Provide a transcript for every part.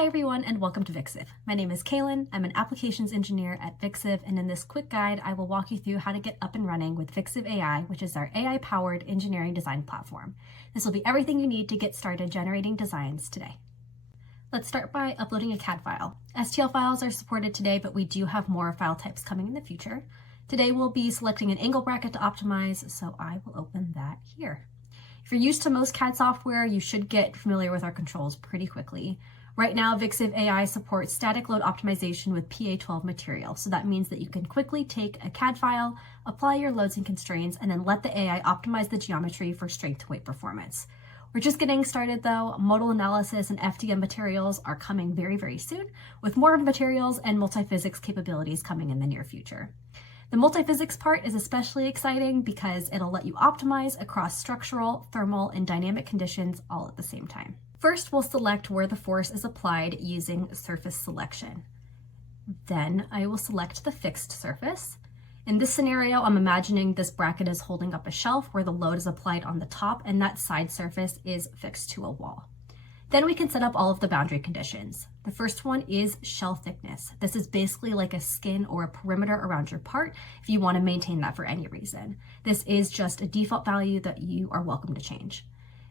Hi everyone and welcome to Vixiv. My name is Kaelyn. I'm an applications engineer at Vixiv, and in this quick guide I will walk you through how to get up and running with Vixiv AI, which is our AI-powered engineering design platform. This will be everything you need to get started generating designs today. Let's start by uploading a CAD file. STL files are supported today, but we do have more file types coming in the future. Today we'll be selecting an angle bracket to optimize, so I will open that here. If you're used to most CAD software, you should get familiar with our controls pretty quickly. Right now, Vixiv AI supports static load optimization with PA12 material. So that means that you can quickly take a CAD file, apply your loads and constraints, and then let the AI optimize the geometry for strength to weight performance. We're just getting started though. Modal analysis and FDM materials are coming very, very soon, with more materials and multiphysics capabilities coming in the near future. The multiphysics part is especially exciting because it'll let you optimize across structural, thermal, and dynamic conditions all at the same time. First, we'll select where the force is applied using surface selection. Then I will select the fixed surface. In this scenario, I'm imagining this bracket is holding up a shelf where the load is applied on the top and that side surface is fixed to a wall. Then we can set up all of the boundary conditions. The first one is shell thickness. This is basically like a skin or a perimeter around your part if you want to maintain that for any reason. This is just a default value that you are welcome to change.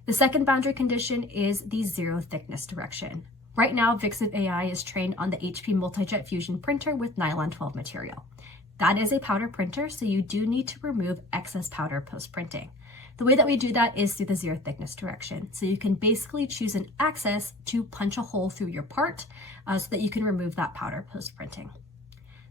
The second boundary condition is the zero thickness direction. Right now, Vixiv AI is trained on the HP Multijet Fusion printer with nylon 12 material. That is a powder printer, so you do need to remove excess powder post-printing. The way that we do that is through the zero thickness direction. So you can basically choose an axis to punch a hole through your part so that you can remove that powder post-printing.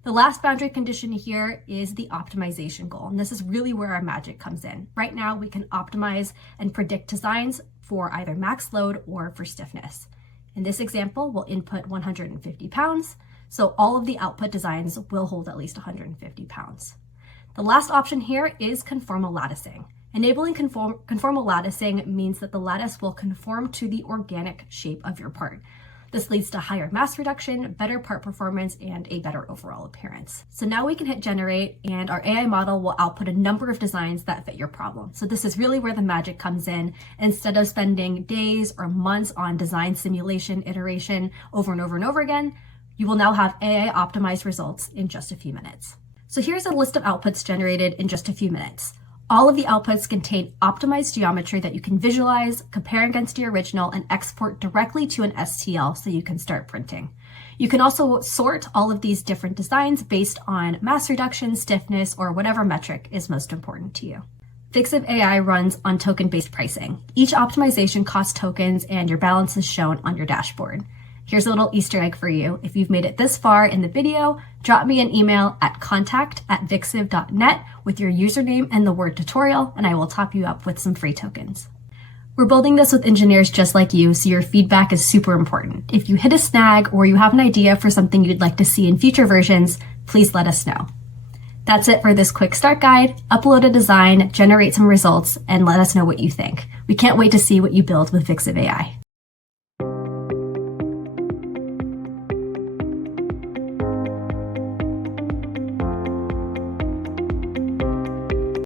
The last boundary condition here is the optimization goal, and this is really where our magic comes in. Right now, we can optimize and predict designs for either max load or for stiffness. In this example, we'll input 150 pounds, so all of the output designs will hold at least 150 pounds. The last option here is conformal latticing. Enabling conformal latticing means that the lattice will conform to the organic shape of your part. This leads to higher mass reduction, better part performance, and a better overall appearance. So now we can hit generate and our AI model will output a number of designs that fit your problem. So this is really where the magic comes in. Instead of spending days or months on design simulation iteration over and over and over again, you will now have AI optimized results in just a few minutes. So here's a list of outputs generated in just a few minutes. All of the outputs contain optimized geometry that you can visualize, compare against your original, and export directly to an STL so you can start printing. You can also sort all of these different designs based on mass reduction, stiffness, or whatever metric is most important to you. Vixiv AI runs on token-based pricing. Each optimization costs tokens and your balance is shown on your dashboard. Here's a little Easter egg for you. If you've made it this far in the video, drop me an email at contact@vixiv.net with your username and the word tutorial, and I will top you up with some free tokens. We're building this with engineers just like you, so your feedback is super important. If you hit a snag or you have an idea for something you'd like to see in future versions, please let us know. That's it for this quick start guide. Upload a design, generate some results, and let us know what you think. We can't wait to see what you build with Vixiv AI.